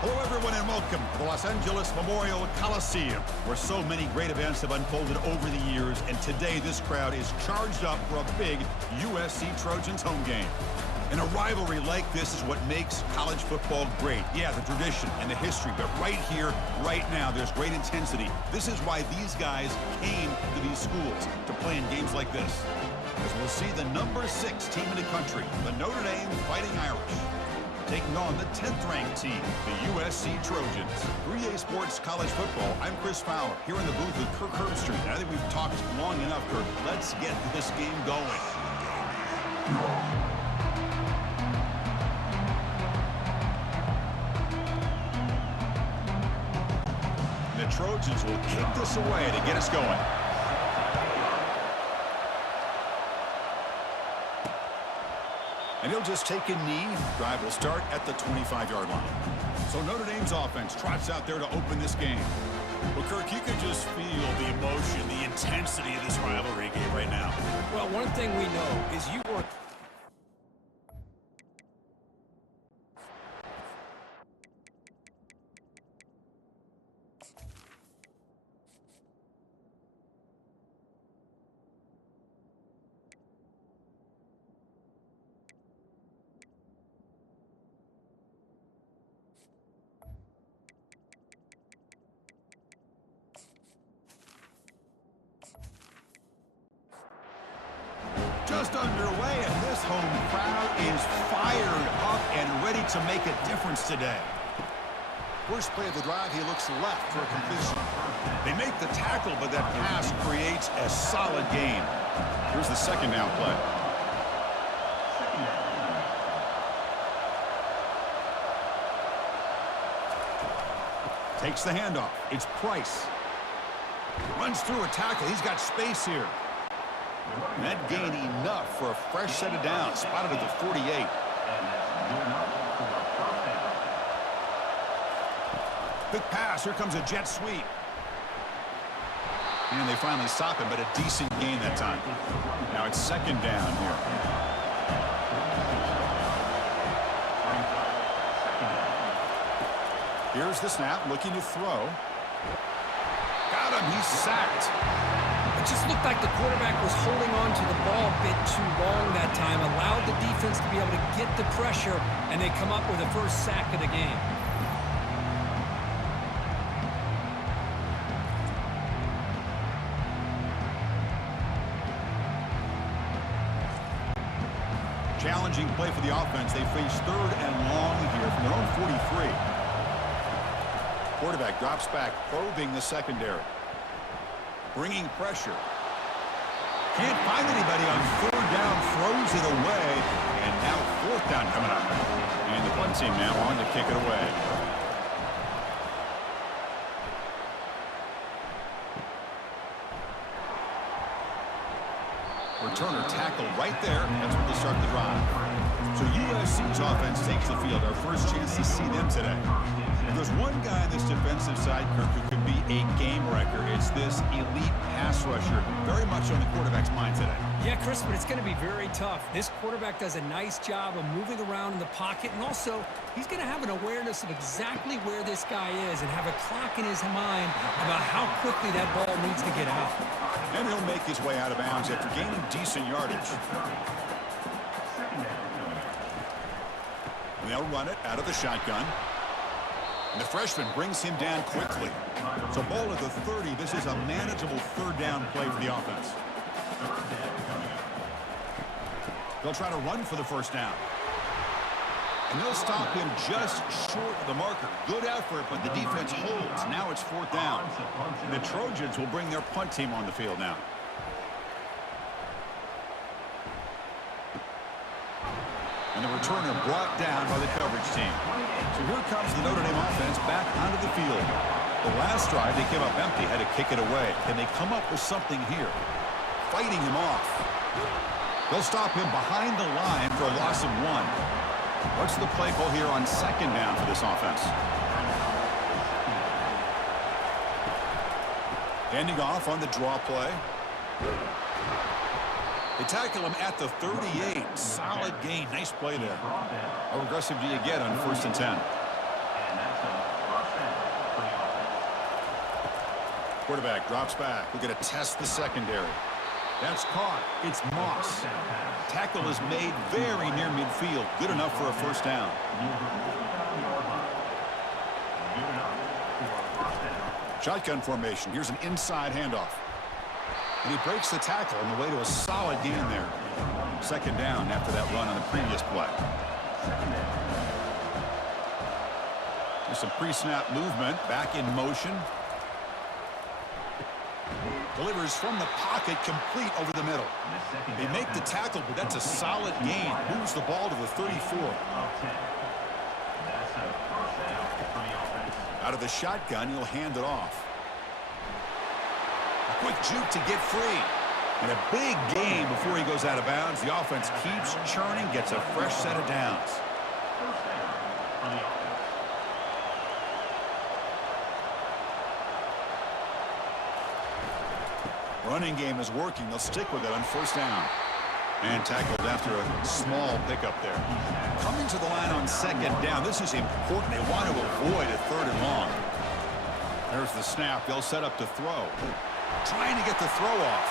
Hello, everyone, and welcome to the Los Angeles Memorial Coliseum, where so many great events have unfolded over the years, and today this crowd is charged up for a big USC Trojans home game. And a rivalry like this is what makes college football great. Yeah, the tradition and the history, but right here, right now, there's great intensity. This is why these guys came to these schools to play in games like this. As we'll see the number 6 team in the country, the Notre Dame Fighting Irish, taking on the 10th-ranked team, the USC Trojans. 3A Sports College Football, I'm Chris Fowler, here in the booth with Kirk Herbstreit. I think we've talked long enough, Kirk. Let's get this game going. The Trojans will kick this away to get us going. And he'll just take a knee. Drive will start at the 25-yard line. So Notre Dame's offense trots out there to open this game. Well, Kirk, you can just feel the emotion, the intensity of this rivalry game right now. Well, one thing we know is you want... Just underway, and this home crowd is fired up and ready to make a difference today. First play of the drive, he looks left for a completion. They make the tackle, but that pass creates a solid gain. Here's the second down play. Takes the handoff. It's Price. Runs through a tackle. He's got space here. That gained enough for a fresh set of downs. Spotted at the 48. Quick pass. Here comes a jet sweep. And they finally stop him, but a decent gain that time. Now it's second down here. Here's the snap, looking to throw. Got him. He's sacked. It just looked like the quarterback was holding on to the ball a bit too long that time, allowed the defense to be able to get the pressure, and they come up with the first sack of the game. Challenging play for the offense. They face third and long here from their own 43. Quarterback drops back, probing the secondary. Bringing pressure. Can't find anybody on third down, throws it away, and now fourth down coming up. And the punt team now on to kick it away. Returner tackle right there. That's where they start the drive. So USC's offense takes the field. Our first chance to see them today. If there's one guy on this defensive side, Kirk, who could be a game wrecker, it's this elite pass rusher. Very much on the quarterback's mind today. Yeah, Chris, but it's going to be very tough. This quarterback does a nice job of moving around in the pocket, and also he's going to have an awareness of exactly where this guy is and have a clock in his mind about how quickly that ball needs to get out. And he'll make his way out of bounds after gaining decent yardage. And they'll run it out of the shotgun. And the freshman brings him down quickly. So ball at the 30. This is a manageable third down play for the offense. They'll try to run for the first down. And they'll stop him just short of the marker. Good effort, but the defense holds. Now it's fourth down. The Trojans will bring their punt team on the field now. And the returner brought down by the coverage team. So here comes the Notre Dame offense back onto the field. The last drive, they came up empty, had to kick it away. Can they come up with something here? Fighting him off. They'll stop him behind the line for a loss of 1. What's the play call here on second down for this offense? Handing off on the draw play. They tackle him at the 38. Solid gain. Nice play there. How aggressive do you get on 1st and 10? Quarterback drops back. We're going to test the secondary. That's caught. It's Moss. Tackle is made very near midfield. Good enough for a first down. Shotgun formation. Here's an inside handoff. And he breaks the tackle on the way to a solid gain there. Second down after that run on the previous play. There's some pre-snap movement. Back in motion. Delivers from the pocket, complete over the middle. They make the tackle, but that's a solid gain. Moves the ball to the 34. Out of the shotgun, he'll hand it off. A quick juke to get free. And a big gain before he goes out of bounds. The offense keeps churning, gets a fresh set of downs. Running game is working. They'll stick with it on first down. And tackled after a small pickup there. Coming to the line on second down. This is important. They want to avoid a third and long. There's the snap. They'll set up to throw. Trying to get the throw off.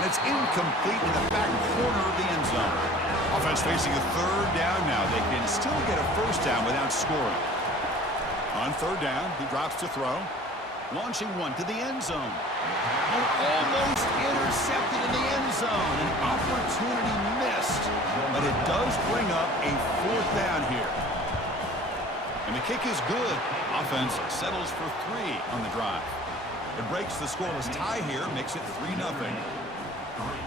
And it's incomplete in the back corner of the end zone. Offense facing a third down now. They can still get a first down without scoring. On third down, he drops to throw. Launching one to the end zone. And almost intercepted in the end zone. An opportunity missed. But it does bring up a fourth down here. And the kick is good. Offense settles for 3 on the drive. It breaks the scoreless tie here, makes it 3-0.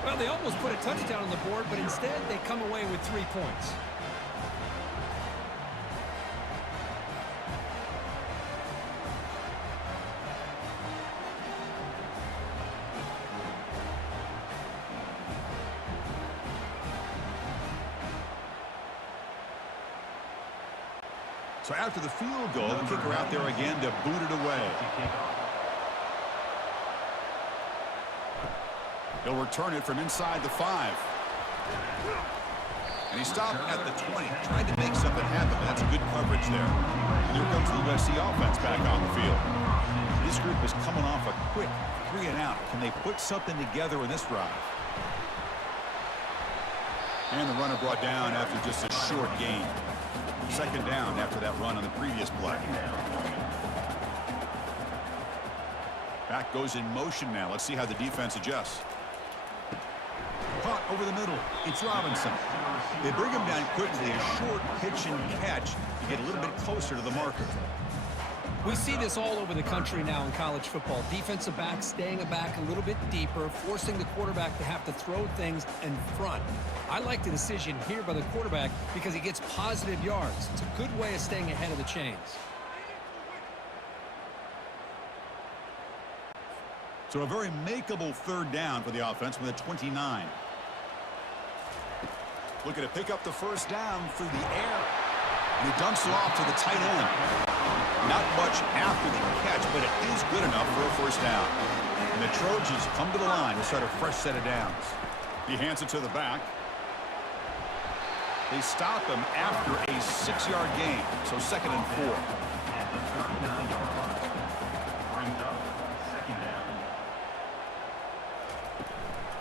Well, they almost put a touchdown on the board, but instead they come away with 3 points. So after the field goal, the kicker out there again to boot it away. He'll return it from inside the 5. And he stopped at the 20. Tried to make something happen, but that's good coverage there. And here comes the USC offense back on the field. This group is coming off a quick 3 and out. Can they put something together in this drive? And the runner brought down after just a short gain. Second down after that run on the previous play. Back goes in motion now. Let's see how the defense adjusts. Caught over the middle. It's Robinson. They bring him down quickly. A short pitch and catch to get a little bit closer to the marker. We see this all over the country now in college football. Defensive backs staying back a little bit deeper, forcing the quarterback to have to throw things in front. I like the decision here by the quarterback because he gets positive yards. It's a good way of staying ahead of the chains. So a very makeable third down for the offense with a 29. Looking to pick up the first down through the air. And he dumps it off to the tight end. Not much after the catch, but it is good enough for a first down. And the Trojans come to the line to start a fresh set of downs. He hands it to the back. They stop him after a 6-yard gain, so 2nd and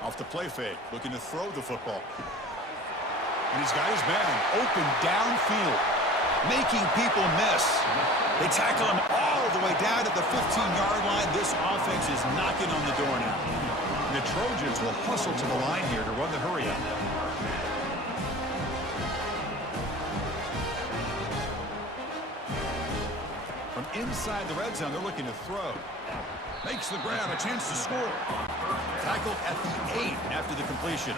4. Off the play fake, looking to throw the football. And he's got his man open downfield, making people miss. They tackle him all the way down to the 15-yard line. This offense is knocking on the door now. And the Trojans will hustle to the line here to run the hurry up. From inside the red zone, they're looking to throw. Makes the grab, a chance to score. Tackled at the 8 after the completion.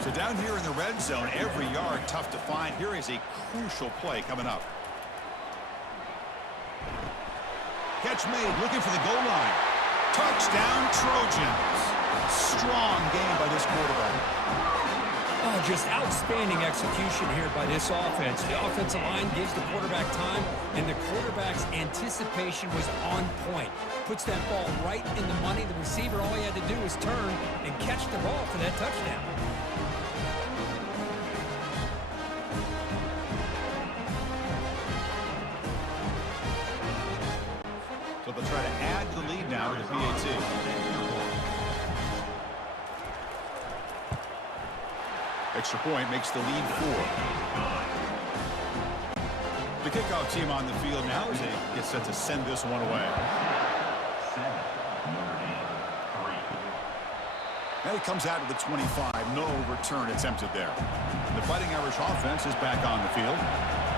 So down here in the red zone, every yard tough to find. Here is a crucial play coming up. Catch made, looking for the goal line. Touchdown, Trojans. Strong game by this quarterback. Oh, just outstanding execution here by this offense. The offensive line gives the quarterback time, and the quarterback's anticipation was on point. Puts that ball right in the money. The receiver, all he had to do was turn and catch the ball for that touchdown. So they'll try to add to the lead down to the PAT. Extra point makes the lead 4. The kickoff team on the field now as they get set to send this one away. And it comes out to the 25. No return attempted there. The Fighting Irish offense is back on the field.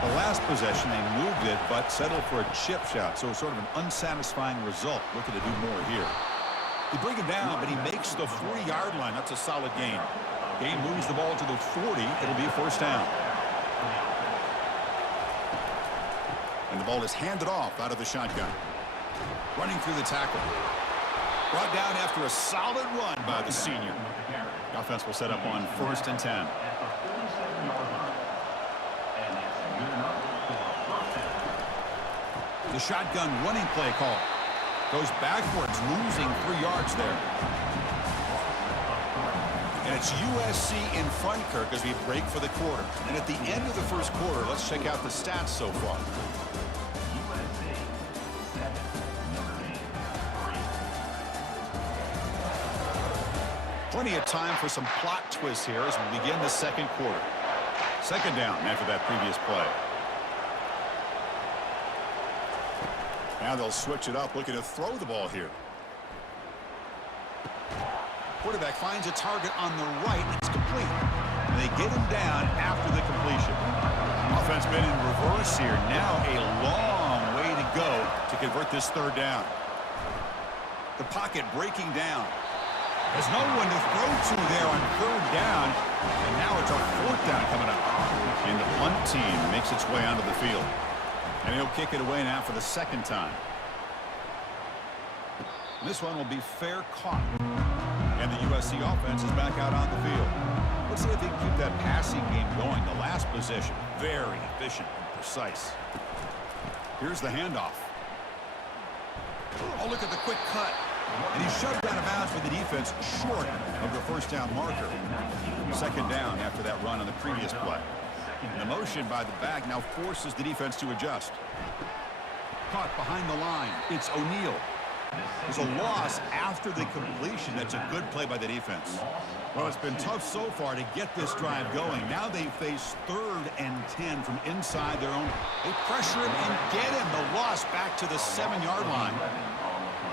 The last possession, they moved it, but settled for a chip shot. So sort of an unsatisfying result. Looking to do more here. They bring him down, but he makes the 40-yard line. That's a solid gain. Gain moves the ball to the 40. It'll be a first down. And the ball is handed off out of the shotgun. Running through the tackle. Brought down after a solid run by the senior. The offense will set up on 1st and 10. The shotgun running play call. Goes backwards, losing 3 yards there. And it's USC in front, Kirk, as we break for the quarter. And at the end of the first quarter, let's check out the stats so far. Plenty of time for some plot twists here as we begin the second quarter. Second down after that previous play. Now they'll switch it up, looking to throw the ball here. Quarterback finds a target on the right. It's complete. And they get him down after the completion. Offense been in reverse here. Now a long way to go to convert this third down. The pocket breaking down. There's no one to throw to there on third down. And now it's a fourth down coming up. And the punt team makes its way onto the field. And he'll kick it away now for the second time. This one will be fair caught. And the USC offense is back out on the field. Let's see if they can keep that passing game going. The last possession, very efficient and precise. Here's the handoff. Oh, look at the quick cut. And he's shoved out of bounds with the defense short of the first down marker. Second down after that run on the previous play. And the motion by the back now forces the defense to adjust. Caught behind the line. It's O'Neal. There's a loss after the completion. That's a good play by the defense. Well, it's been tough so far to get this drive going. Now they face 3rd and 10 from inside their own. They pressure him and get him. The loss back to the 7-yard line.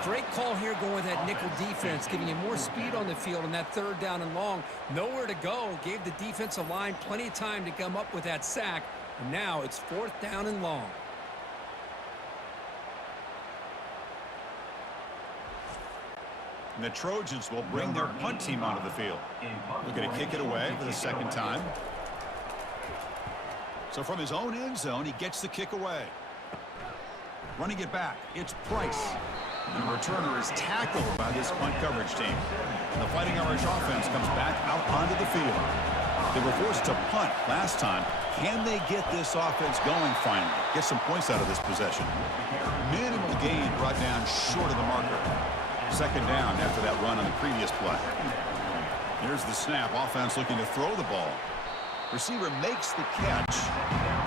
Great call here going with that nickel defense, giving you more speed on the field on that third down and long. Nowhere to go. Gave the defensive line plenty of time to come up with that sack. And now it's 4th down and long. And the Trojans will bring their punt team onto the field. Looking to kick it away for the second time. So from his own end zone, he gets the kick away. Running it back, it's Price. And the returner is tackled by this punt coverage team. And the Fighting Irish offense comes back out onto the field. They were forced to punt last time. Can they get this offense going finally? Get some points out of this possession. Minimal gain brought down short of the marker. Second down after that run on the previous play. Here's the snap. Offense looking to throw the ball. Receiver makes the catch.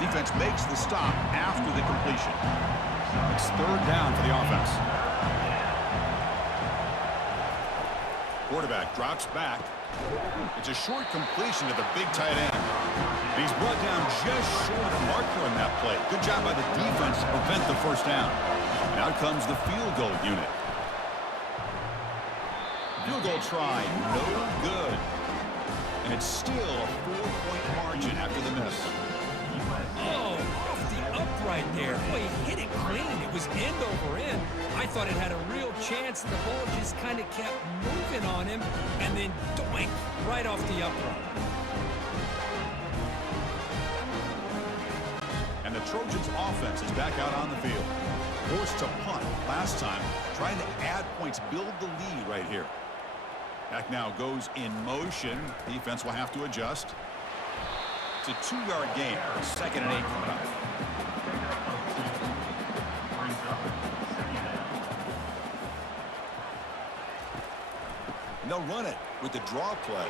Defense makes the stop after the completion. It's third down for the offense. Quarterback drops back. It's a short completion to the big tight end. He's brought down just short of the marker on that play. Good job by the defense to prevent the first down. And out comes the field goal unit. Field goal try, no good. And it's still a 4-point margin after the miss. Oh, off the upright there. Boy, he hit it clean. It was end over end. I thought it had a real chance, and the ball just kind of kept moving on him, and then doink, right off the upright. And the Trojans' offense is back out on the field. Forced to punt last time, trying to add points, build the lead right here. Back now goes in motion. Defense will have to adjust. It's a 2-yard gain. 2nd and 8 coming up. And they'll run it with the draw play.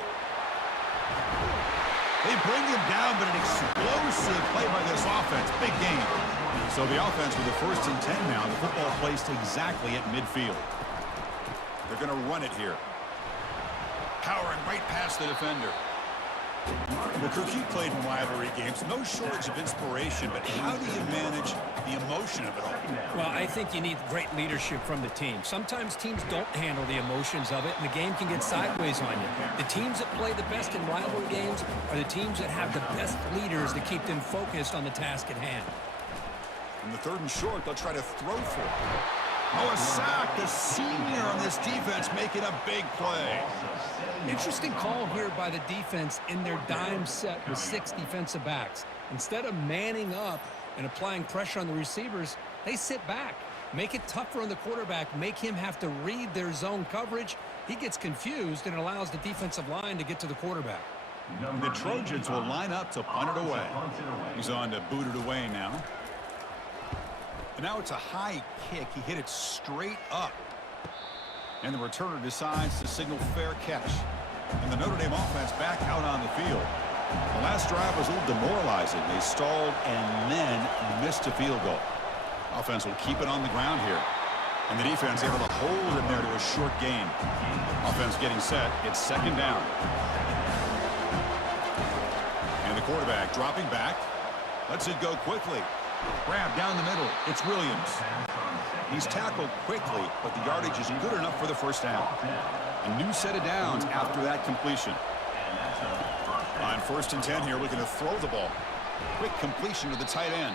They bring him down, but an explosive play by this offense. Big gain. So the offense with the 1st and 10 now. The football placed exactly at midfield. They're going to run it here. Powering right past the defender. Well, Kirk, you played in rivalry games. No shortage of inspiration, but how do you manage the emotion of it all? Well, I think you need great leadership from the team. Sometimes teams don't handle the emotions of it, and the game can get sideways on you. The teams that play the best in rivalry games are the teams that have the best leaders to keep them focused on the task at hand. In the 3rd and short, they'll try to throw for it. Oh, a sack. The senior on this defense making a big play. Interesting call here by the defense in their dime set with 6 defensive backs. Instead of manning up and applying pressure on the receivers, they sit back, make it tougher on the quarterback, make him have to read their zone coverage. He gets confused and allows the defensive line to get to the quarterback. The Trojans will line up to punt it away. He's on to boot it away now. And now it's a high kick. He hit it straight up. And the returner decides to signal fair catch. And the Notre Dame offense back out on the field. The last drive was a little demoralizing. They stalled and then missed a field goal. Offense will keep it on the ground here. And the defense able to hold him there to a short gain. Offense getting set. It's 2nd down. And the quarterback dropping back. Lets it go quickly. Grab down the middle. It's Williams. He's tackled quickly, but the yardage is good enough for the 1st down. A new set of downs after that completion. On 1st and 10 here, looking to throw the ball. Quick completion to the tight end.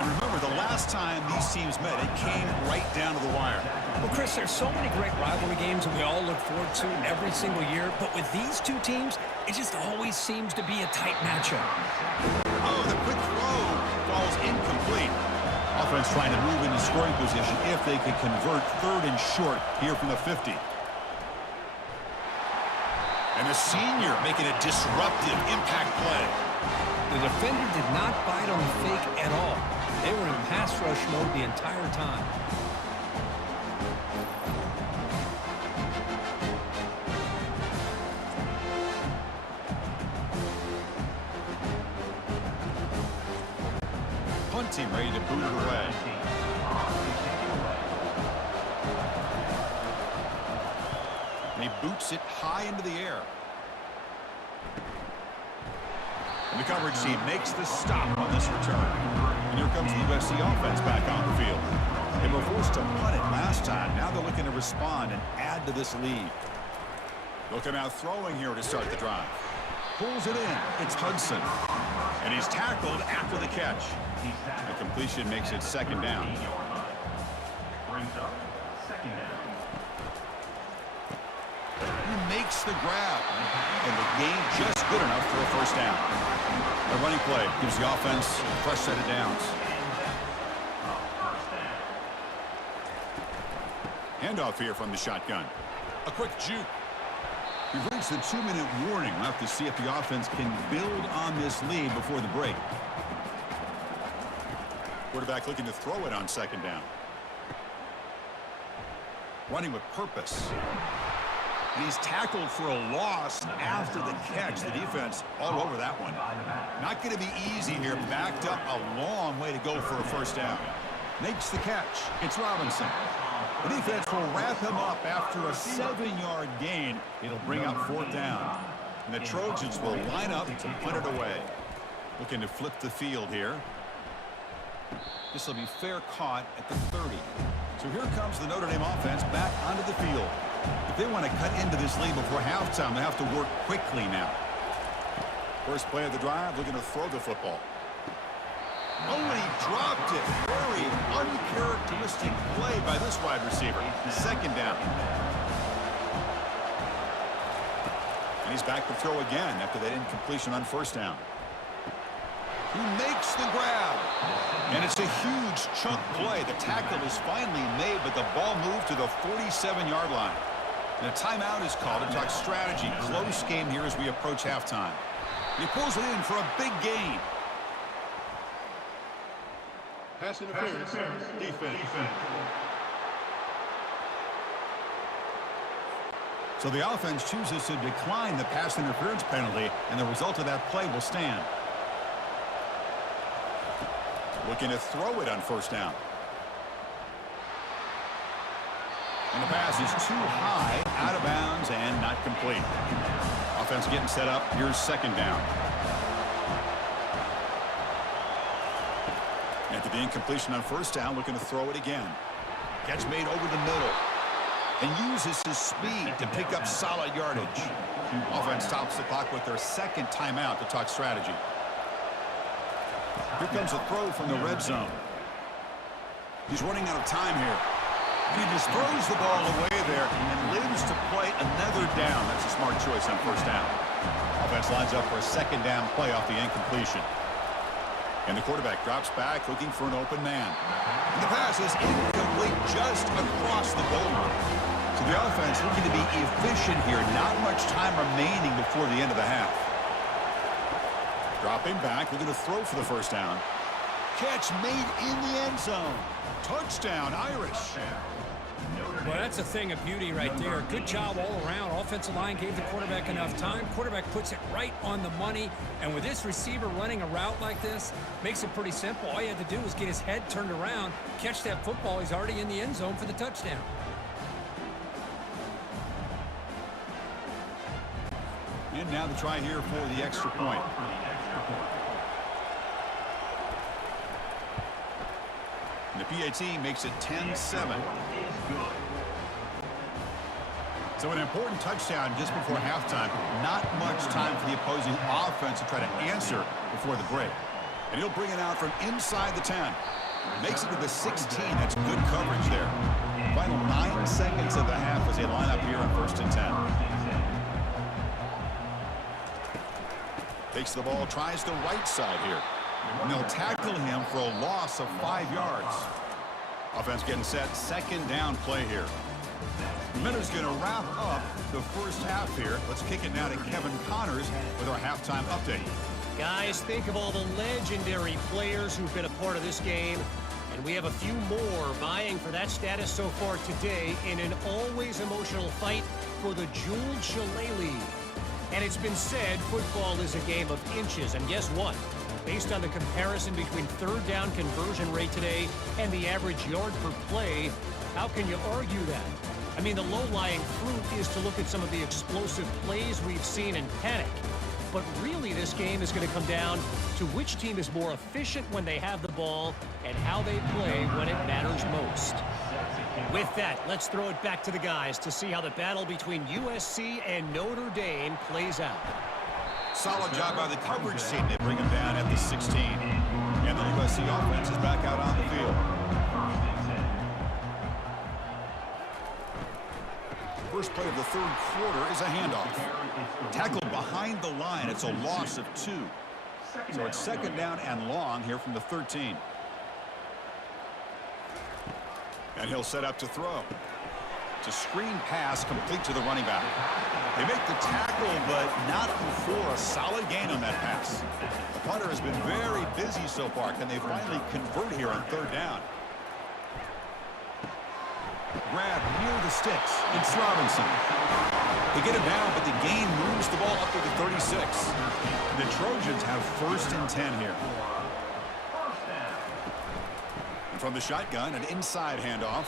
And remember, the last time these teams met, it came right down to the wire. Well, Chris, there's so many great rivalry games that we all look forward to every single year, but with these 2 teams, it just always seems to be a tight matchup. Oh, the quick throw falls incomplete. Offense trying to move into scoring position if they could convert 3rd and short here from the 50. And the senior making a disruptive impact play. The defender did not bite on the fake at all. They were in pass rush mode the entire time. Punt team ready to boot it away. And he boots it high into the air. And the coverage team makes the stop on this return. And here comes the USC offense back on the field. They were forced to punt it last time. Now they're looking to respond and add to this lead. Looking out throwing here to start the drive. Pulls it in. It's Hudson. And he's tackled after the catch. The completion makes it 2nd down. He makes the grab. And the gain just good enough for a 1st down. A running play gives the offense a fresh set of downs. Handoff here from the shotgun. A quick juke. We've reached the 2-minute warning. We'll have to see if the offense can build on this lead before the break. Quarterback looking to throw it on 2nd down. Running with purpose. And he's tackled for a loss after the catch. The defense all over that one. Not going to be easy here. Backed up a long way to go for a 1st down. Makes the catch. It's Robinson. The defense will wrap him up after a 7-yard gain. It'll bring up 4th down. And the Trojans will line up to punt it away. Looking to flip the field here. This will be fair caught at the 30. So here comes the Notre Dame offense back onto the field. If they want to cut into this lead before halftime, they have to work quickly now. First play of the drive, looking to throw the football. Oh, and he dropped it. Very uncharacteristic play by this wide receiver. 2nd down. And he's back to throw again after that incompletion on 1st down. He makes the grab. And it's a huge chunk play. The tackle is finally made, but the ball moved to the 47-yard line. And a timeout is called to talk strategy. Close game here as we approach halftime. He pulls it in for a big gain. Pass interference. Defense. So the offense chooses to decline the pass interference penalty, and the result of that play will stand. Looking to throw it on 1st down. And the pass is too high, out of bounds, and not complete. Offense getting set up. Here's second down. After the incompletion on first down, looking to throw it again. Catch made over the middle. And uses his speed to pick up solid yardage. Offense stops the clock with their second timeout to talk strategy. Here comes a throw from the red zone. He's running out of time here. He just throws the ball away there and lives to play another down. That's a smart choice on first down. Offense lines up for a second down play off the incompletion. And the quarterback drops back looking for an open man. And the pass is incomplete just across the goal line. So the offense looking to be efficient here. Not much time remaining before the end of the half. Dropping back, looking to throw for the first down. Catch made in the end zone. Touchdown, Irish. Well, that's a thing of beauty right there. Good job all around. Offensive line gave the quarterback enough time. Quarterback puts it right on the money. And with this receiver running a route like this, makes it pretty simple. All you had to do was get his head turned around, catch that football. He's already in the end zone for the touchdown. And now the try here for the extra point. And the PAT makes it 10-7. So an important touchdown just before halftime. Not much time for the opposing offense to try to answer before the break. And he'll bring it out from inside the 10. Makes it to the 16. That's good coverage there. Final 9 seconds of the half as they line up here on 1st and 10. Takes the ball, tries the right side here. And they'll tackle him for a loss of 5 yards. Offense getting set. Second down play here. Miller's going to wrap up the first half here. Let's kick it now to Kevin Connors with our halftime update. Guys, think of all the legendary players who've been a part of this game. And we have a few more vying for that status so far today in an always emotional fight for the jeweled shillelagh. And it's been said football is a game of inches. And guess what? Based on the comparison between third down conversion rate today and the average yard per play, how can you argue that? I mean, the low-lying fruit is to look at some of the explosive plays we've seen and panic. But really, this game is going to come down to which team is more efficient when they have the ball and how they play when it matters most. With that, let's throw it back to the guys to see how the battle between USC and Notre Dame plays out. Solid job by the coverage team. They bring him down at the 16. And the USC offense is back out on the field. First play of the third quarter is a handoff. Tackled behind the line. It's a loss of 2. So it's second down and long here from the 13. And he'll set up to throw. It's a screen pass complete to the running back. They make the tackle, but not before a solid gain on that pass. The punter has been very busy so far. Can they finally convert here on third down? Grab near the sticks. It's Robinson. They get him down, but the gain moves the ball up to the 36. The Trojans have 1st and 10 here. And from the shotgun, an inside handoff.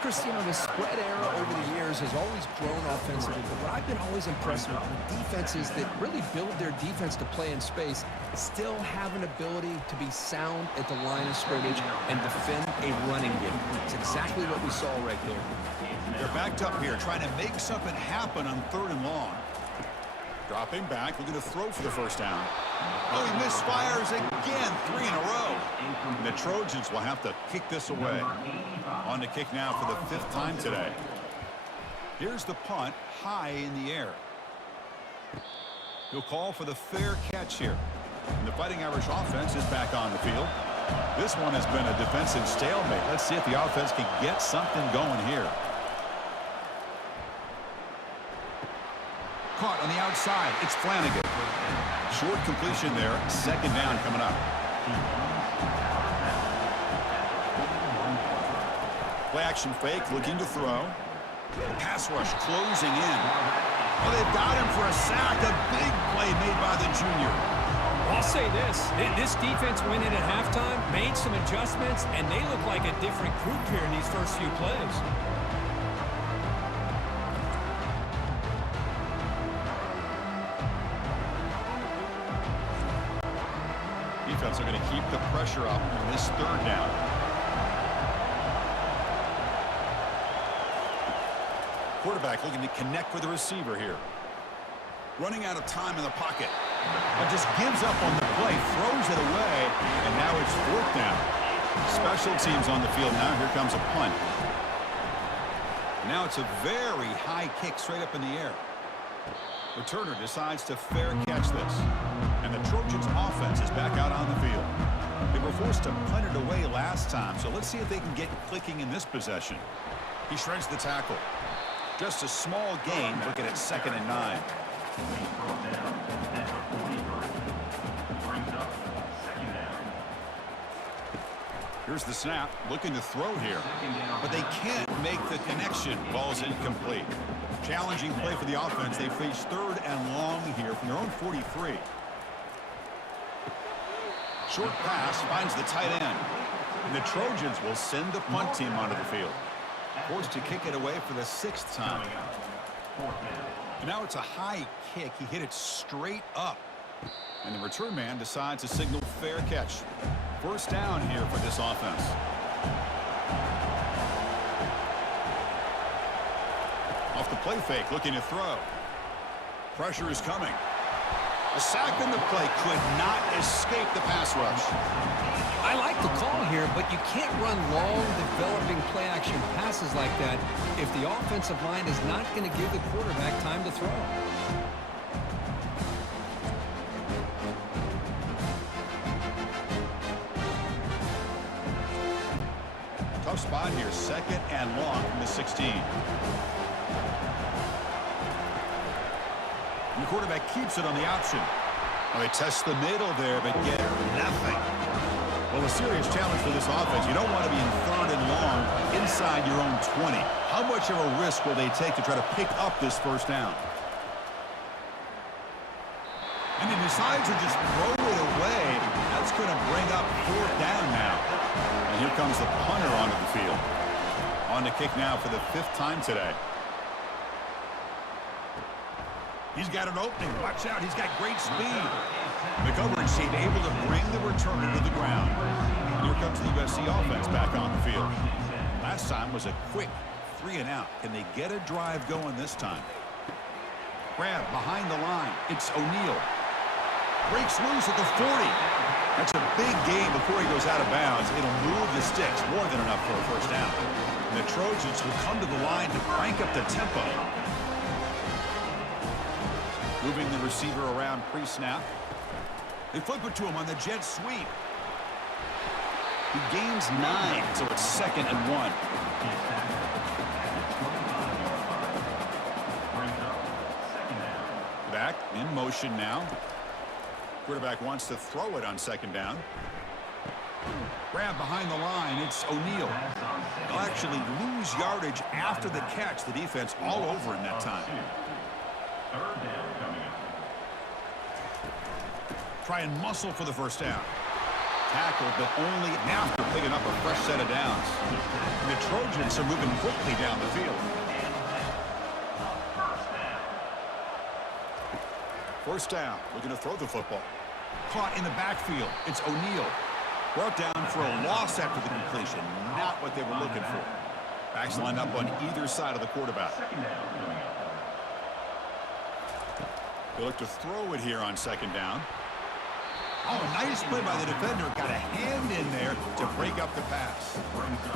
Cristiano, the spread era over the years has always grown offensively, but what I've been always impressed with defenses that really build their defense to play in space still have an ability to be sound at the line of scrimmage and defend a running game. It's exactly what we saw right there. They're backed up here, trying to make something happen on third and long. Dropping back, looking to throw for the first down. Oh, he misfires again, 3 in a row. And the Trojans will have to kick this away. On to kick now for the 5th time today. Here's the punt, high in the air. He'll call for the fair catch here. And the Fighting Irish offense is back on the field. This one has been a defensive stalemate. Let's see if the offense can get something going here. Caught on the outside. It's Flanagan. Short completion there. Second down coming up. Play action fake, looking to throw. The pass rush closing in. Oh, they've got him for a sack. A big play made by the junior. I'll say this. This defense went in at halftime, made some adjustments, and they look like a different group here in these first few plays. pressure up on this third down. Quarterback looking to connect with the receiver here. Running out of time in the pocket. But just gives up on the play, throws it away, and now it's fourth down. Special teams on the field now. Here comes a punt. Now it's a very high kick straight up in the air. Returner decides to fair catch this. And the Trojans offense is back out on the field. They were forced to punt it away last time, so let's see if they can get clicking in this possession. He shreds the tackle. Just a small gain, looking at 2nd and 9. Here's the snap, looking to throw here. But they can't make the connection. Ball's incomplete. Challenging play for the offense. They face 3rd and long here from their own 43. Short pass finds the tight end. And the Trojans will send the punt team onto the field. Forced to kick it away for the 6th time. And now it's a high kick. He hit it straight up. And the return man decides to signal fair catch. First down here for this offense. Off the play fake, looking to throw. Pressure is coming. A sack in the play could not escape the pass rush. I like the call here, but you can't run long, developing play-action passes like that if the offensive line is not going to give the quarterback time to throw. Tough spot here, 2nd and long from the 16. And the quarterback keeps it on the option. Well, they test the middle there, but get nothing. Well, a serious challenge for this offense. You don't want to be in 3rd and long inside your own 20. How much of a risk will they take to try to pick up this first down? And he decides to just throw it away. That's going to bring up 4th down now. And here comes the punter onto the field. On the kick now for the 5th time today. He's got an opening. Watch out. He's got great speed. The coverage team able to bring the returner to the ground. And here comes the USC offense back on the field. Last time was a quick 3 and out. Can they get a drive going this time? Grab behind the line. It's O'Neal. Breaks loose at the 40. That's a big gain before he goes out of bounds. It'll move the sticks, more than enough for a first down. And the Trojans will come to the line to crank up the tempo. Moving the receiver around pre-snap. They flip it to him on the jet sweep. He gains 9, so it's 2nd and 1. Back in motion now. Quarterback wants to throw it on 2nd down. Grab behind the line. It's O'Neal. They'll actually lose yardage after the catch. The defense all over him that time. Try and muscle for the first down. Tackled, but only after picking up a fresh set of downs. And the Trojans are moving quickly down the field. First down, looking to throw the football. Caught in the backfield. It's O'Neal. Brought down for a loss after the completion. Not what they were looking for. Backs lined up on either side of the quarterback. They look to throw it here on 2nd down. Oh, nice play by the defender. Got a hand in there to break up the pass.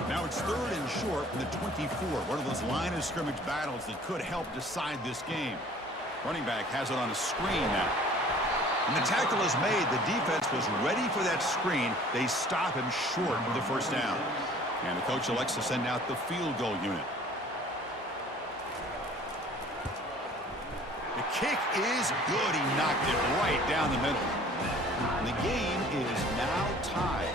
Now it's 3rd and short from the 24. One of those line of scrimmage battles that could help decide this game. Running back has it on a screen now. And the tackle is made. The defense was ready for that screen. They stop him short of the first down. And the coach elects to send out the field goal unit. The kick is good. He knocked it right down the middle. And the game is now tied.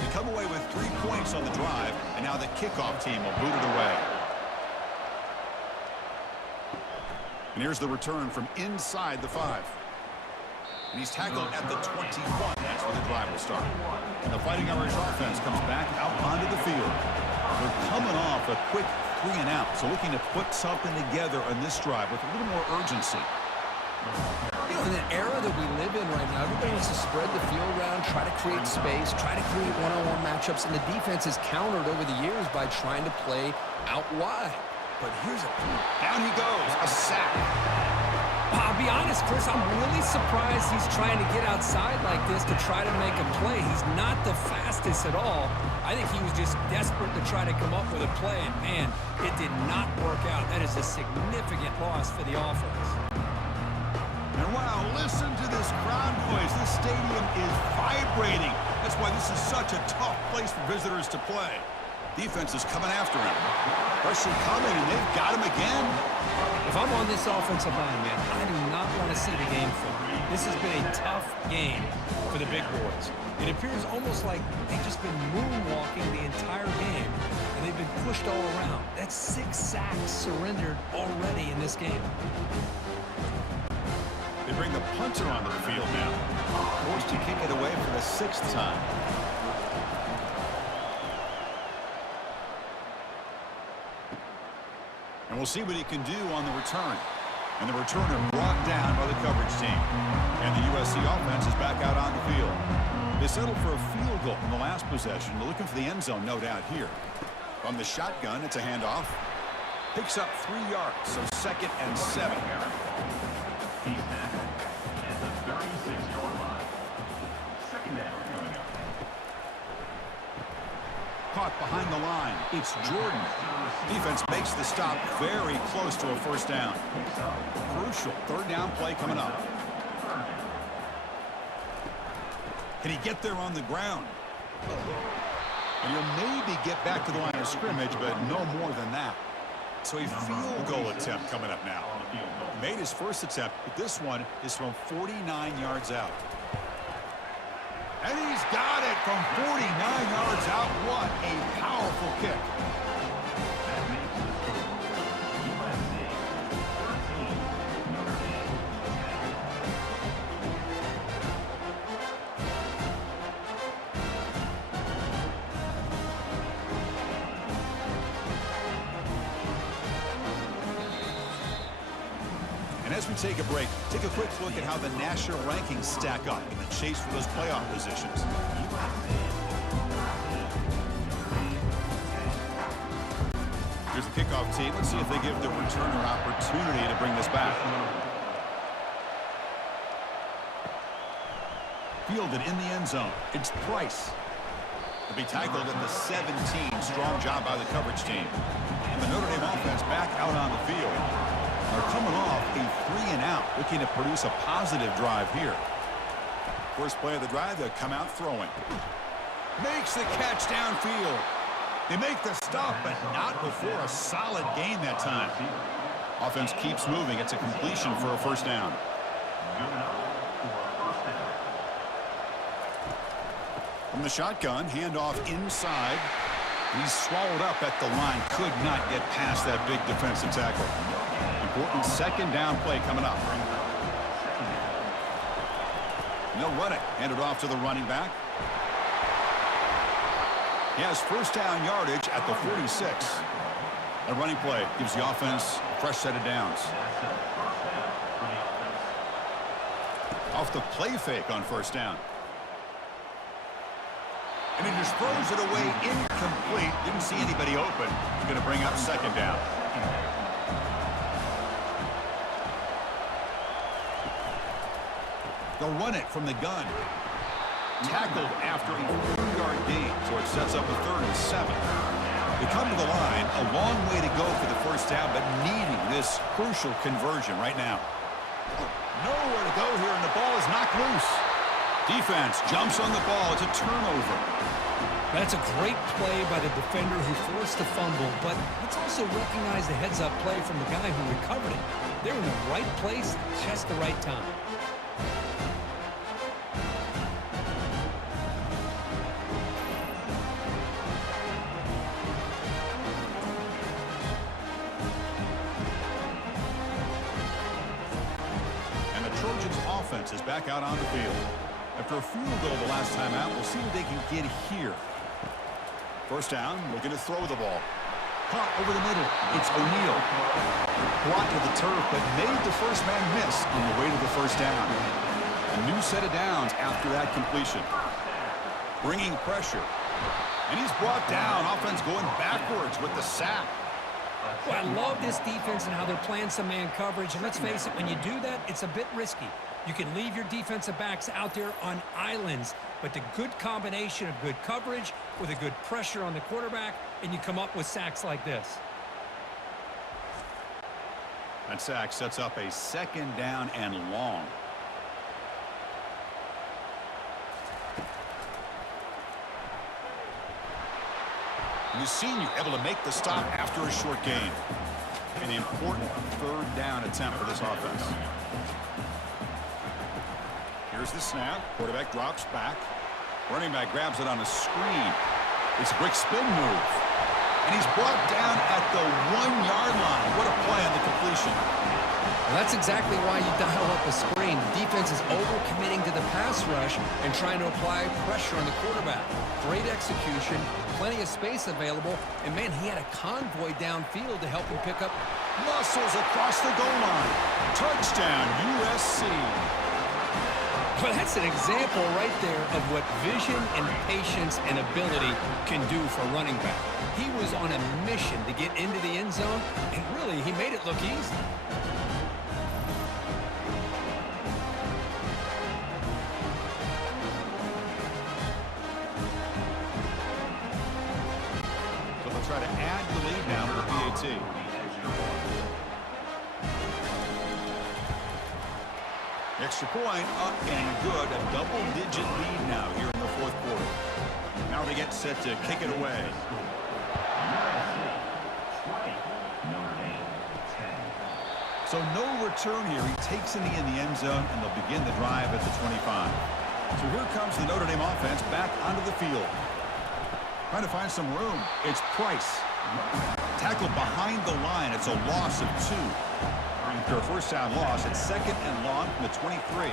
They come away with 3 points on the drive, and now the kickoff team will boot it away. And here's the return from inside the 5. And he's tackled at the 21. That's where the drive will start. And the Fighting Irish offense comes back out onto the field. They're coming off a quick 3-and-out, so looking to put something together on this drive with a little more urgency. You know, in the era that we live in right now, everybody wants to spread the field around, try to create space, try to create one-on-one matchups, and the defense has countered over the years by trying to play out wide. But here's a key. Down he goes, a sack. I'll be honest, Chris, I'm really surprised he's trying to get outside like this to try to make a play. He's not the fastest at all. I think he was just desperate to try to come up with a play, and man, it did not work out. That is a significant loss for the offense. And wow, listen to this crowd noise. This stadium is vibrating. That's why this is such a tough place for visitors to play. Defense is coming after him. Pressure coming, and they've got him again. If I'm on this offensive line, man, I do not want to see the game film. This has been a tough game for the big boys. It appears almost like they've just been moonwalking the entire game, and they've been pushed all around. That's 6 sacks surrendered already in this game. They bring the punter onto the field now. Forced to kick it away for the 6th time. And we'll see what he can do on the return. And the returner brought down by the coverage team. And the USC offense is back out on the field. They settled for a field goal in the last possession. They're looking for the end zone, no doubt, here. From the shotgun, it's a handoff. Picks up 3 yards, so 2nd and 7. Caught behind the line. It's Jordan. Defense makes the stop very close to a first down. Crucial 3rd down play coming up. Can he get there on the ground? And he'll maybe get back to the line of scrimmage, but no more than that. So a field goal attempt coming up now. Made his first attempt, but this one is from 49 yards out. And he's got it from 49 yards out. What a powerful kick. And as we take a break, take a quick look at how the national rankings stack up in the chase for those playoff positions. Here's the kickoff team. Let's see if they give the returner opportunity to bring this back. Fielded in the end zone. It's Price. To be tackled at the 17. Strong job by the coverage team. And the Notre Dame offense back out on the field. They're coming off a 3-and-out, looking to produce a positive drive here. First play of the drive, they'll come out throwing. Makes the catch downfield. They make the stop, but not before a solid gain that time. Offense keeps moving. It's a completion for a first down. From the shotgun, handoff inside. He's swallowed up at the line. Could not get past that big defensive tackle. Important 2nd down play coming up. And they'll run it. Hand it off to the running back. He has first down yardage at the 46. A running play gives the offense a fresh set of downs. Off the play fake on first down. And he just throws it away incomplete. Didn't see anybody open. He's going to bring up 2nd down. They'll run it from the gun. Tackled after a 4-yard gain, so it sets up a 3rd and 7. They come to the line, a long way to go for the first down, but needing this crucial conversion right now. Nowhere to go here, and the ball is knocked loose. Defense jumps on the ball. It's a turnover. That's a great play by the defender who forced the fumble, but let's also recognize the heads-up play from the guy who recovered it. They're in the right place at just the right time. And the Trojans' offense is back out on the field. After a field goal the last time out, we'll see what they can get here. First down, looking to throw the ball. Caught over the middle. It's O'Neal. Brought to the turf, but made the first man miss on the way to the first down. A new set of downs after that completion. Bringing pressure. And he's brought down. Offense going backwards with the sack. Well, I love this defense and how they're playing some man coverage. And let's face it, when you do that, it's a bit risky. You can leave your defensive backs out there on islands, but the good combination of good coverage with a good pressure on the quarterback, and you come up with sacks like this. That sack sets up a second down and long. And the senior able to make the stop after a short gain. An important third down attempt for this offense. Here's the snap. Quarterback drops back. Running back grabs it on a screen. It's a quick spin move. And he's brought down at the 1-yard line. What a play on the completion. Well, that's exactly why you dial up a screen. The defense is overcommitting to the pass rush and trying to apply pressure on the quarterback. Great execution, plenty of space available, and man, he had a convoy downfield to help him pick up. Muscles across the goal line. Touchdown, USC. Well, that's an example right there of what vision and patience and ability can do for a running back. He was on a mission to get into the end zone, and really, he made it look easy. So they'll try to add the lead now to the PAT. Extra point up and good. A double-digit lead now here in the fourth quarter. Now they get set to kick it away. So no return here. He takes it in the end zone, and they'll begin the drive at the 25. So here comes the Notre Dame offense back onto the field. Trying to find some room. It's Price. Tackled behind the line. It's a loss of 2. After a first down loss, it's second and long from the 23.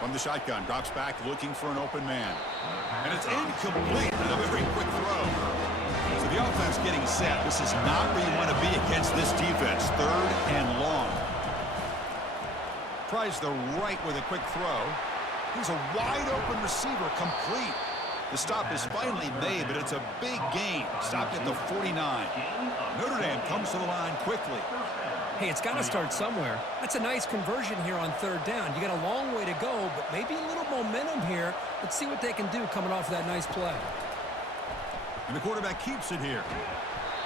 From the shotgun, drops back looking for an open man. And it's incomplete with a very quick throw. So the offense getting set. This is not where you want to be against this defense. Third and long. Tries the right with a quick throw. Here's a wide open receiver, complete. The stop is finally made, but it's a big gain. Stopped at the 49. Notre Dame comes to the line quickly. Hey, it's got to start somewhere. That's a nice conversion here on third down. You got a long way to go, but maybe a little momentum here. Let's see what they can do coming off of that nice play. And the quarterback keeps it here.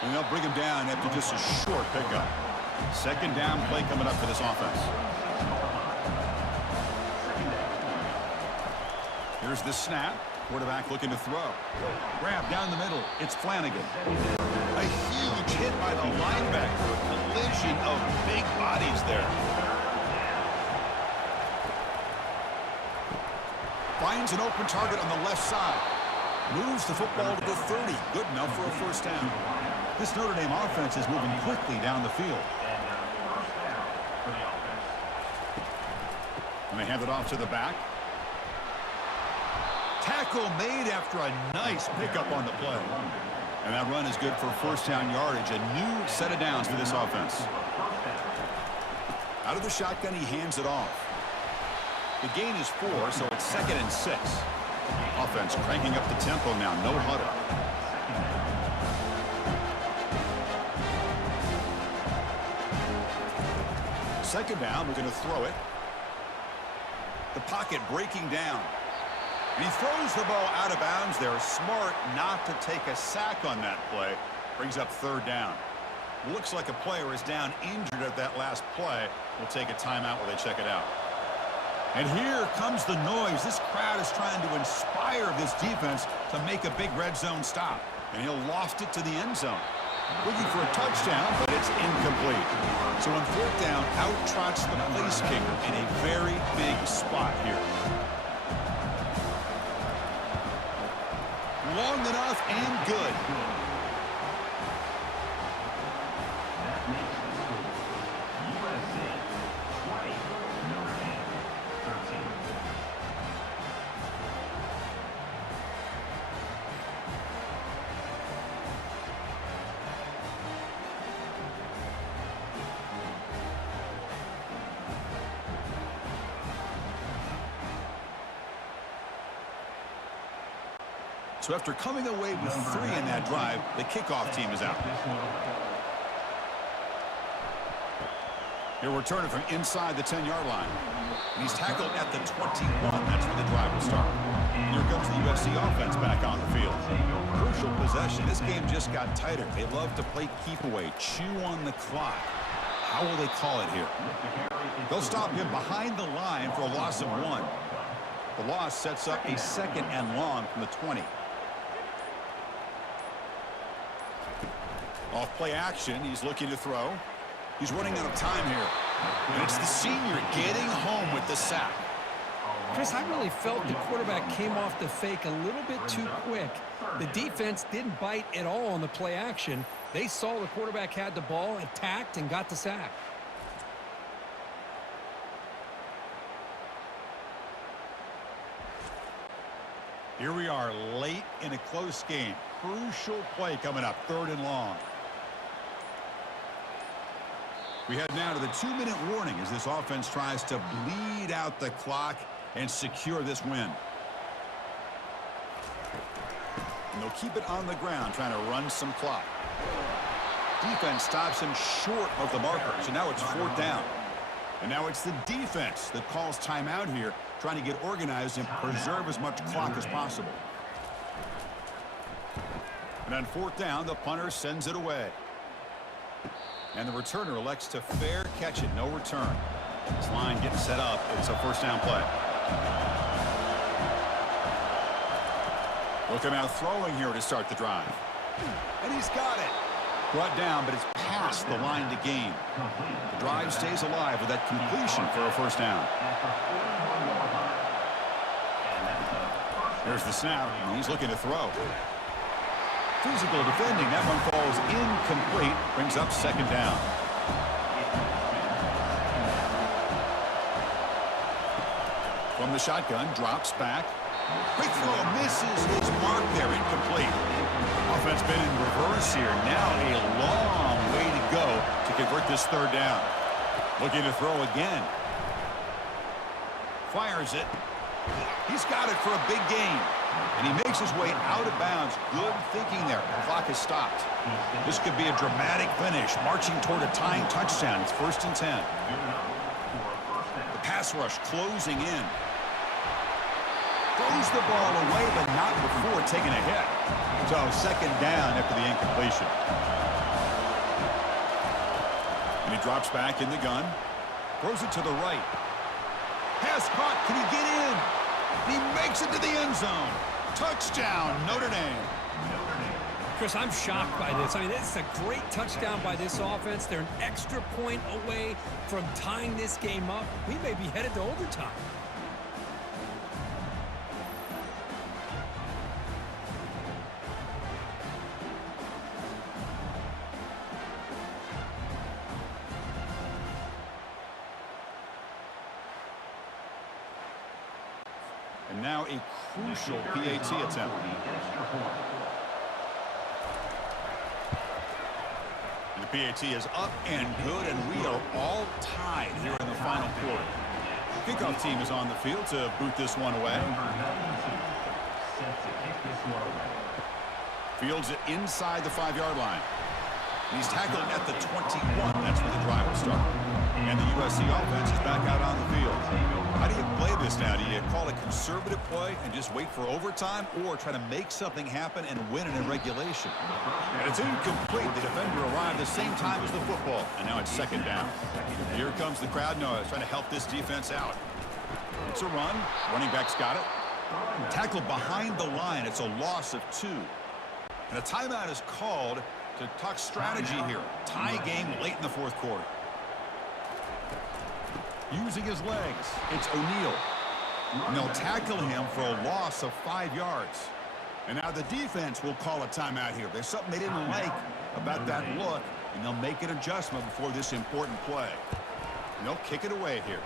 And they'll bring him down after just a short pickup. Second down play coming up for this offense. Here's the snap. Quarterback looking to throw. Grab down the middle. It's Flanagan. A huge hit by the linebacker. A collision of big bodies there. Finds an open target on the left side. Moves the football to the 30. Good enough for a first down. This Notre Dame offense is moving quickly down the field. And they hand it off to the back. Tackle made after a nice pickup on the play. And that run is good for first down yardage. A new set of downs for this offense. Out of the shotgun, he hands it off. The gain is 4, so it's second and 6. Offense cranking up the tempo now. No huddle. Second down, we're going to throw it. The pocket breaking down. And he throws the ball out of bounds there. Smart not to take a sack on that play. Brings up third down. Looks like a player is down injured at that last play. We'll take a timeout while they check it out. And here comes the noise. This crowd is trying to inspire this defense to make a big red zone stop. And he'll loft it to the end zone. Looking for a touchdown, but it's incomplete. So on fourth down, out trots the place kicker in a very big spot here. Long enough and good. So after coming away with 3 in that drive, the kickoff team is out. He'll return it from inside the 10-yard line. And he's tackled at the 21. That's where the drive will start. And here comes the USC offense back on the field. Crucial possession. This game just got tighter. They love to play keep away, chew on the clock. How will they call it here? They'll stop him behind the line for a loss of 1. The loss sets up a 2nd and long from the 20. Off play action, he's looking to throw. He's running out of time here. And it's the senior getting home with the sack. Chris, I really felt the quarterback came off the fake a little bit too quick. The defense didn't bite at all on the play action. They saw the quarterback had the ball, attacked, and got the sack. Here we are late in a close game. Crucial play coming up, 3rd and long. We head now to the 2-minute warning as this offense tries to bleed out the clock and secure this win. And they'll keep it on the ground, trying to run some clock. Defense stops him short of the marker, so now it's 4th down. And now it's the defense that calls timeout here, trying to get organized and preserve as much clock as possible. And on 4th down, the punter sends it away. And the returner elects to fair catch it. No return. This line getting set up. It's a 1st down play. They'll come out throwing here to start the drive. And he's got it. Brought down, but it's past the line to gain. The drive stays alive with that completion for a 1st down. There's the snap, and he's looking to throw. Physical defending. That one falls incomplete. Brings up 2nd down. From the shotgun, drops back. Quick throw, misses his mark there, incomplete. Offense been in reverse here. Now a long way to go to convert this 3rd down. Looking to throw again. Fires it. He's got it for a big gain. And he makes his way out of bounds. Good thinking there. The clock has stopped. This could be a dramatic finish, marching toward a tying touchdown. It's 1st and 10. The pass rush closing in. Throws the ball away, but not before taking a hit. So 2nd down after the incompletion. And he drops back in the gun. Throws it to the right. Pass caught. Can he get in? He makes it to the end zone. Touchdown, Notre Dame. Chris, I'm shocked by this. I mean, it's a great touchdown by this offense. They're an extra point away from tying this game up. We may be headed to overtime. And now a crucial PAT attempt. And the PAT is up and good, and we are all tied here in the final quarter. Kickoff team is on the field to boot this one away. Fields it inside the 5-yard line. And he's tackled at the 21. That's where the drive will start. And the USC offense is back out on the field. How do you play this now? Do you call a conservative play and just wait for overtime, or try to make something happen and win it in regulation? And it's incomplete. The defender arrived the same time as the football, and now it's 2nd down. Here comes the crowd noise, trying to help this defense out. It's a run. Running back's got it. Tackled behind the line. It's a loss of 2. And a timeout is called to talk strategy here. Tie game late in the 4th quarter. Using his legs, it's O'Neal. And they'll tackle him for a loss of 5 yards. And now the defense will call a timeout here. There's something they didn't like about that look, and they'll make an adjustment before this important play. And they'll kick it away here.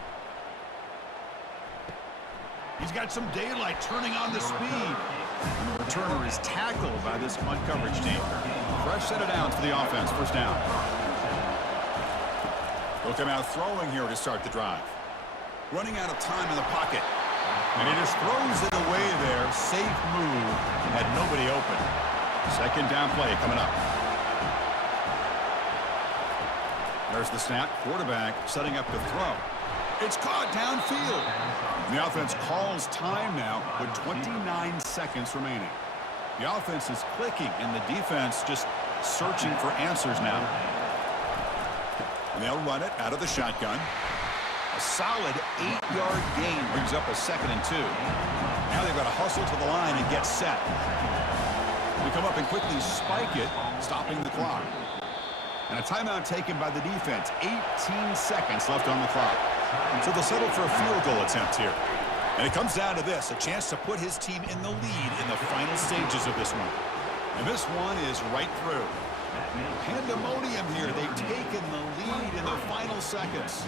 He's got some daylight, turning on the speed. And the returner is tackled by this punt coverage team. Fresh set of downs for the offense. 1st down. They'll come out throwing here to start the drive. Running out of time in the pocket. And he just throws it away there. Safe move. had nobody open. Second down play coming up. There's the snap. Quarterback setting up to throw. It's caught downfield. And the offense calls time now with 29 seconds remaining. The offense is clicking, and the defense just searching for answers now. And they'll run it out of the shotgun. A solid 8-yard gain brings up a 2nd and 2. Now they've got to hustle to the line and get set. We come up and quickly spike it, stopping the clock. And a timeout taken by the defense. 18 seconds left on the clock. So they'll settle for a field goal attempt here. And it comes down to this, a chance to put his team in the lead in the final stages of this one. And this one is right through. Pandemonium here. They've taken the lead in the final seconds.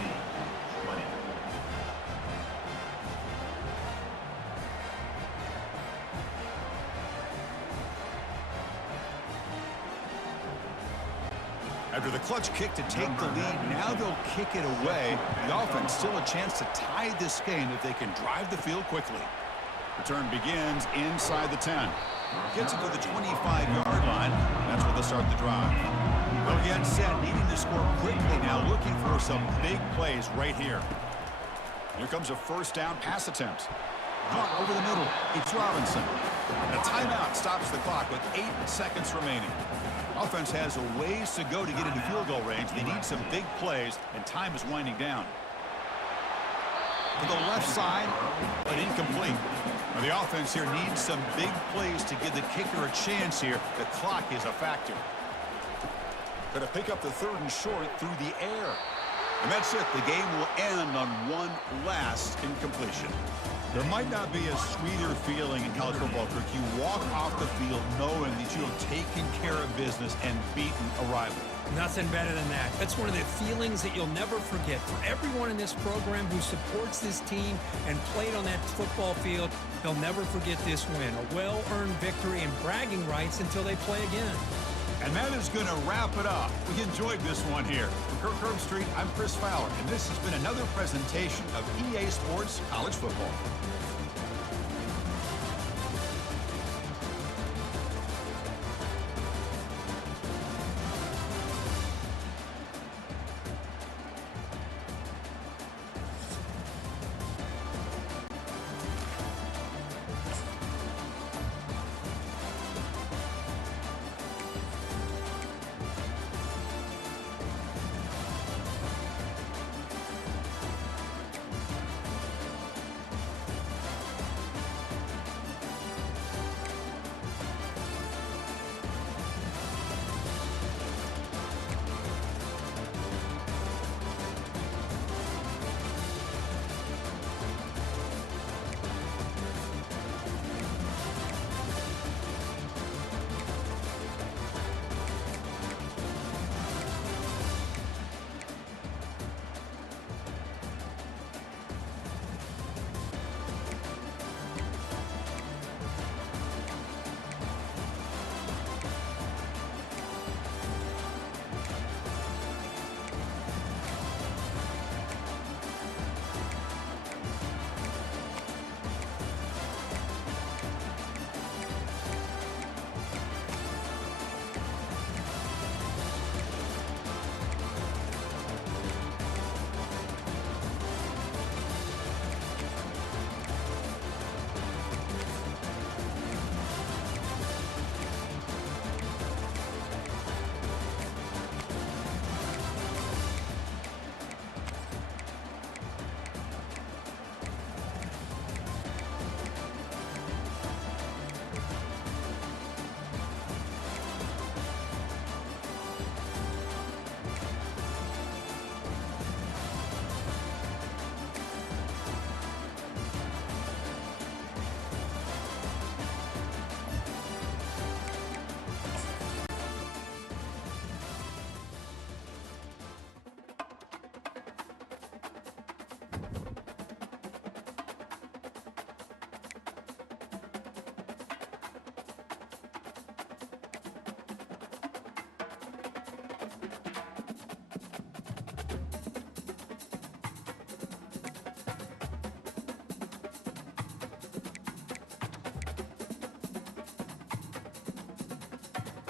After the clutch kick to take the lead, now they'll kick it away. The offense still a chance to tie this game if they can drive the field quickly. Return begins inside the 10. Gets it to the 25-yard line. That's where they'll start the drive. They'll get set, needing to score quickly now, looking for some big plays right here. Here comes a first down pass attempt. Caught over the middle. It's Robinson. And a timeout stops the clock with 8 seconds remaining. Offense has a ways to go to get into field goal range. They need some big plays, and time is winding down. To the left side, but incomplete. Well, the offense here needs some big plays to give the kicker a chance here. The clock is a factor. Going to pick up the 3rd and short through the air. And that's it. The game will end on one last incompletion. There might not be a sweeter feeling in college football, Kirk. You walk off the field knowing that you have taken care of business and beaten a rival. Nothing better than that. That's one of the feelings that you'll never forget. For everyone in this program who supports this team and played on that football field, they'll never forget this win. A well-earned victory and bragging rights until they play again. And that is going to wrap it up. We enjoyed this one here. For Kirk Herbstreit, I'm Chris Fowler, and this has been another presentation of EA Sports College Football.